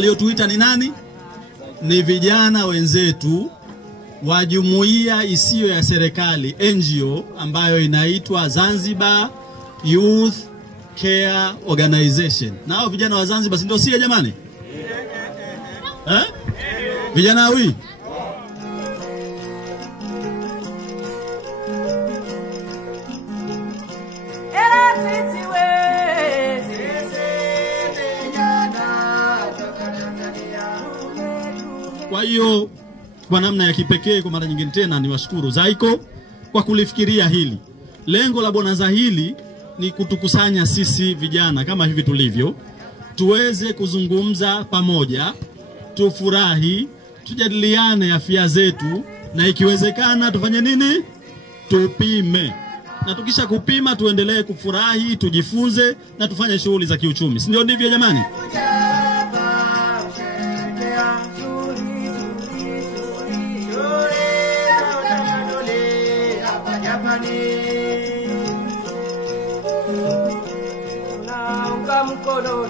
waliotuita ni nani? Ni vijana wenzetu wa jumuiya isiyo ya serikali, NGO, ambayo inaitwa Zanzibar Youth Care Organization. Nao vijana wa Zanzibar si ndio sio jamani? Vijana hui? Kwa hiyo kwa namna ya kipekee kwa mara nyingine tena niwashukuru Zaiko kwa kulifikiria hili. Lengo la bonanza hili ni kutukusanya sisi vijana kama hivi tulivyo, tuweze kuzungumza pamoja, tufurahi, tujadiliane afya zetu, na ikiwezekana tufanye nini? Tupime. Na tukisha kupima tuendelee kufurahi, tujifunze na tufanye shughuli za kiuchumi. Si ndio ndivyo jamani? Mkono,